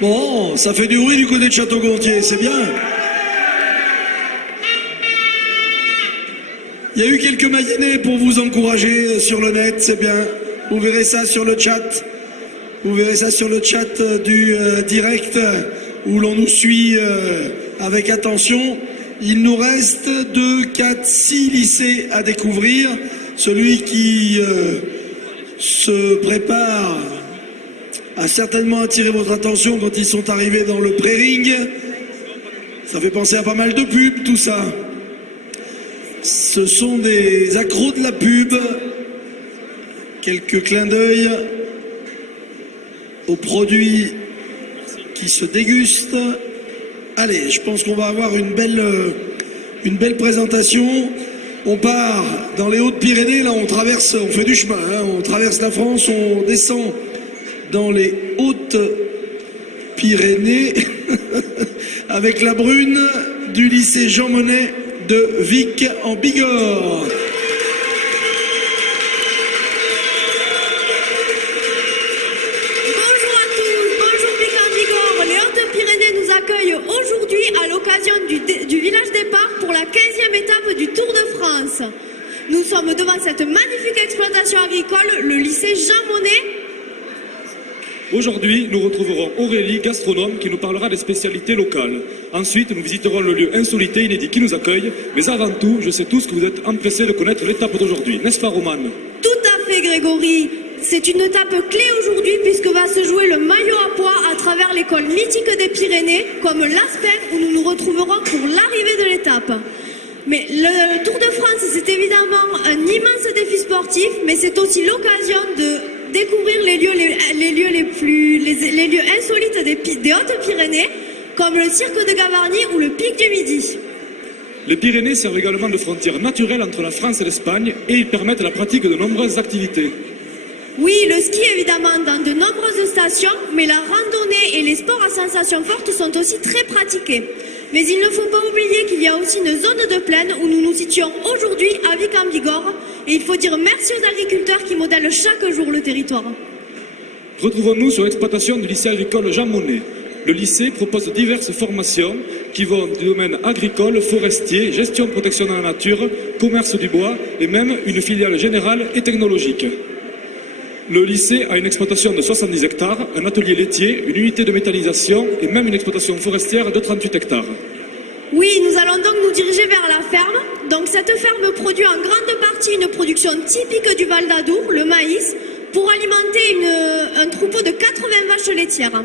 Bon, ça fait du bruit du côté de Château-Gontier, c'est bien. Il y a eu quelques Mayennais pour vous encourager sur le net, c'est bien. Vous verrez ça sur le chat. Vous verrez ça sur le chat du direct où l'on nous suit avec attention. Il nous reste 2, 4, 6 lycées à découvrir. Celui qui se prépare a certainement attiré votre attention quand ils sont arrivés dans le pré-ring. Ça fait penser à pas mal de pubs, tout ça. Ce sont des accros de la pub. Quelques clins d'œil aux produits qui se dégustent. Allez, je pense qu'on va avoir une belle présentation. On part dans les Hautes-Pyrénées, là on traverse, on fait du chemin, hein, on traverse la France, on descend dans les Hautes-Pyrénées avec la brune du lycée Jean Monnet de Vic en Bigorre. Bonjour à tous, bonjour Vic en Bigorre. Les Hautes-Pyrénées nous accueillent aujourd'hui à l'occasion du village départ pour la 15e étape du Tour de France. Nous sommes devant cette magnifique exploitation agricole, le lycée Jean Monnet. Aujourd'hui, nous retrouverons Aurélie, gastronome, qui nous parlera des spécialités locales. Ensuite, nous visiterons le lieu insolite et inédit qui nous accueille. Mais avant tout, je sais tous que vous êtes empressés de connaître l'étape d'aujourd'hui. N'est-ce pas, Romane? Tout à fait, Grégory. C'est une étape clé aujourd'hui puisque va se jouer le maillot à pois à travers l'école mythique des Pyrénées, comme l'Asper, où nous nous retrouverons pour l'arrivée de l'étape. Mais le Tour de France, c'est évidemment un immense défi sportif, mais c'est aussi l'occasion de découvrir les lieux insolites des Hautes-Pyrénées, comme le cirque de Gavarnie ou le pic du Midi. Les Pyrénées servent également de frontière naturelle entre la France et l'Espagne et ils permettent la pratique de nombreuses activités. Oui, le ski évidemment dans de nombreuses stations, mais la randonnée et les sports à sensations fortes sont aussi très pratiqués. Mais il ne faut pas oublier qu'il y a aussi une zone de plaine où nous nous situons aujourd'hui à Vic en Bigorre. Et il faut dire merci aux agriculteurs qui modèlent chaque jour le territoire. Retrouvons-nous sur l'exploitation du lycée agricole Jean Monnet. Le lycée propose diverses formations qui vont du domaine agricole, forestier, gestion protection de la nature, commerce du bois et même une filiale générale et technologique. Le lycée a une exploitation de 70 hectares, un atelier laitier, une unité de méthanisation et même une exploitation forestière de 38 hectares. Oui, nous allons donc nous diriger vers la ferme. Donc cette ferme produit en grande partie une production typique du Val d'Adour, le maïs, pour alimenter un troupeau de 80 vaches laitières.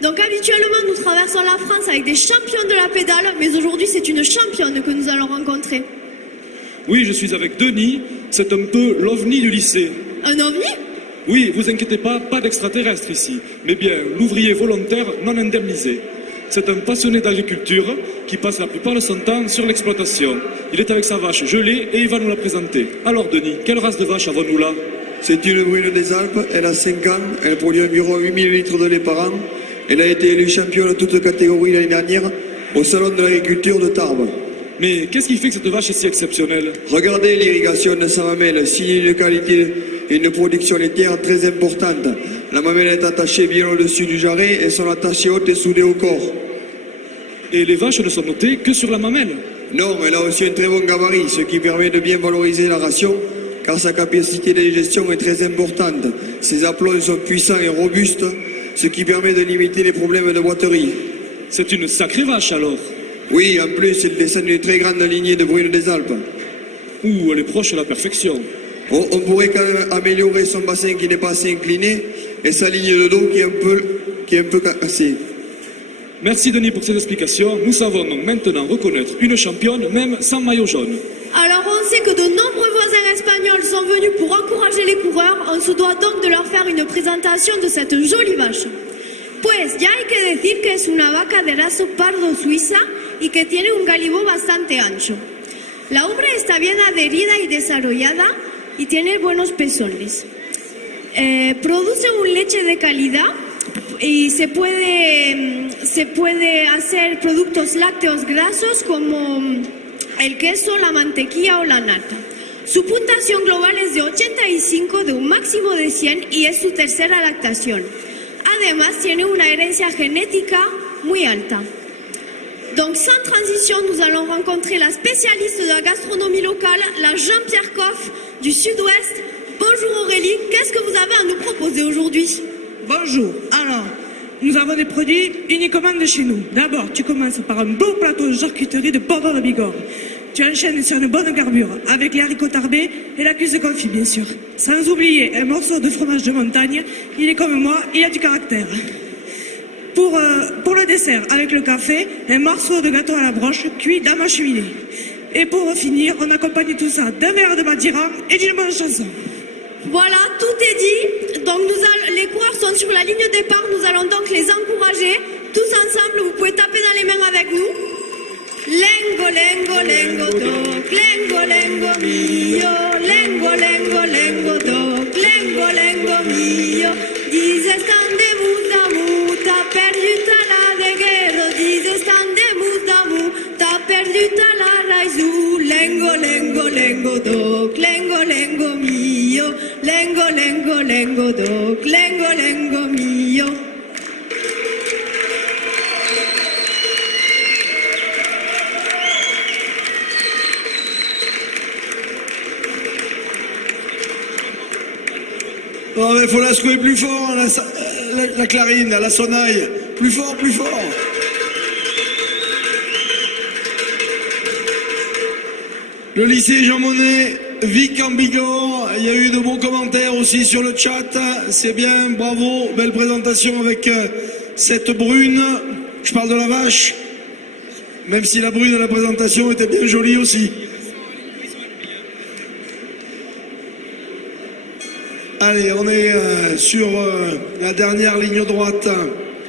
Donc habituellement, nous traversons la France avec des champions de la pédale, mais aujourd'hui, c'est une championne que nous allons rencontrer. Oui, je suis avec Denis, c'est un peu l'ovni du lycée. Un ovni ? Oui, vous inquiétez pas, pas d'extraterrestre ici, mais bien l'ouvrier volontaire non indemnisé. C'est un passionné d'agriculture qui passe la plupart de son temps sur l'exploitation. Il est avec sa vache gelée et il va nous la présenter. Alors Denis, quelle race de vache avons-nous là? C'est une brune des Alpes, elle a 5 ans, elle produit environ 8000 litres de lait par an. Elle a été élue championne de toute catégorie l'année dernière au salon de l'agriculture de Tarbes. Mais qu'est-ce qui fait que cette vache est si exceptionnelle? Regardez l'irrigation de sa mamelle, signe de qualité et une production laitière très importante. La mamelle est attachée bien au-dessus du jarret et son attachée haute est soudée au corps. Et les vaches ne sont notées que sur la mamelle? Non, elle a aussi un très bon gabarit, ce qui permet de bien valoriser la ration, car sa capacité de digestion est très importante. Ses aplombs sont puissants et robustes, ce qui permet de limiter les problèmes de boiterie. C'est une sacrée vache alors? Oui, en plus, elle descend d'une très grande lignée de brunes des Alpes. Ouh, elle est proche de la perfection. On pourrait quand même améliorer son bassin qui n'est pas assez incliné et sa ligne de dos qui est un peu cassée. Merci Denis pour ces explications. Nous savons donc maintenant reconnaître une championne, même sans maillot jaune. Alors on sait que de nombreux voisins espagnols sont venus pour encourager les coureurs. On se doit donc de leur faire une présentation de cette jolie vache. Pues ya hay que decir que es una vaca de raza pardo suiza y que tiene un galivo bastante ancho. La ubre está bien adherida y desarrollada y tiene buenos pezones. Produce un leche de calidad y se puede hacer productos lácteos grasos como el queso, la mantequilla o la nata. Su puntuación global es de 85 de un máximo de 100 y es su tercera lactación. Además, tiene una herencia genética muy alta. Donc, sans transition, nous allons rencontrer la spécialiste de la gastronomie locale, la Jean-Pierre Coff du Sud-Ouest. Bonjour Aurélie, qu'est-ce que vous avez à nous proposer aujourd'hui? Bonjour. Alors, nous avons des produits uniquement de chez nous. D'abord, tu commences par un beau plateau de charcuterie de Bordeaux de Bigorre. Tu enchaînes sur une bonne garbure avec les haricots tarbés et la cuisse de confit, bien sûr. Sans oublier un morceau de fromage de montagne. Il est comme moi, il a du caractère. Pour le dessert, avec le café, un morceau de gâteau à la broche cuit dans ma cheminée. Et pour finir, on accompagne tout ça d'un verre de Madeira et d'une bonne chanson. Voilà, tout est dit. Donc, les coureurs sont sur la ligne de départ. Nous allons donc les encourager. Tous ensemble, vous pouvez taper dans les mains avec nous. Lengo, lengo, lengo, doc. Lengo, lengo, mio. Lengo, lengo, lengo, doc. Lengo, lengo, mio. Dice stande mudamu. T'as perdu ta la de guerre. Dice stande mudamu. T'as perdu ta la raizou. Lengo, lengo, lengo, doc. Lengo, lengo, mio. Lengo, lengo, lengo, doc. Lengo, lengo, mio. Oh, mais faut la secouer plus fort, la clarine, la sonnaille. Plus fort, plus fort. Le lycée Jean Monnet, Vic en Bigorre. Il y a eu de bons commentaires aussi sur le chat. C'est bien, bravo. Belle présentation avec cette brune. Je parle de la vache. Même si la brune de la présentation était bien jolie aussi. Allez, on est sur la dernière ligne droite.